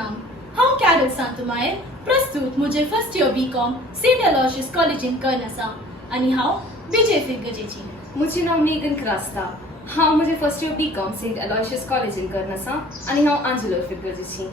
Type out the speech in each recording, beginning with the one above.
नाम हांव कॅरल सांतमायर प्रस्तुत म्हजे first year BCom Saint Aloysius कॉलेजीन कर्नासा आनी हांव विजय फिरगजेची. म्हजें नांव मेगन क्रास्ता. हांव म्हजें first year BCom Saint Aloysius कॉलेजीन कर्नासा आनी हांव आंजुलो फिरगजेची.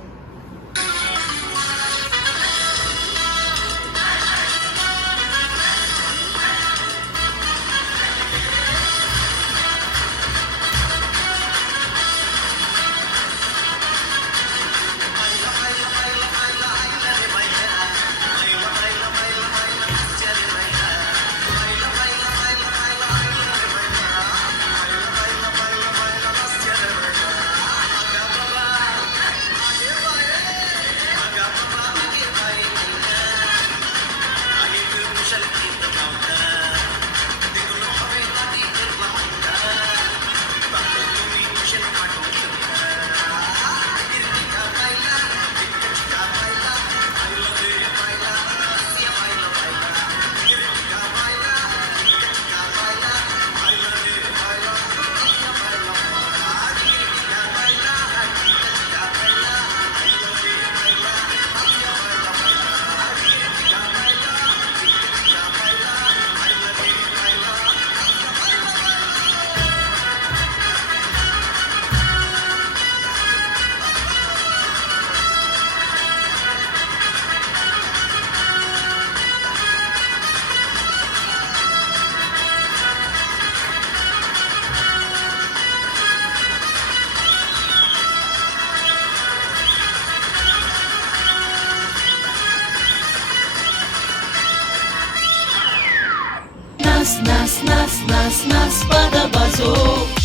Nas pada bazo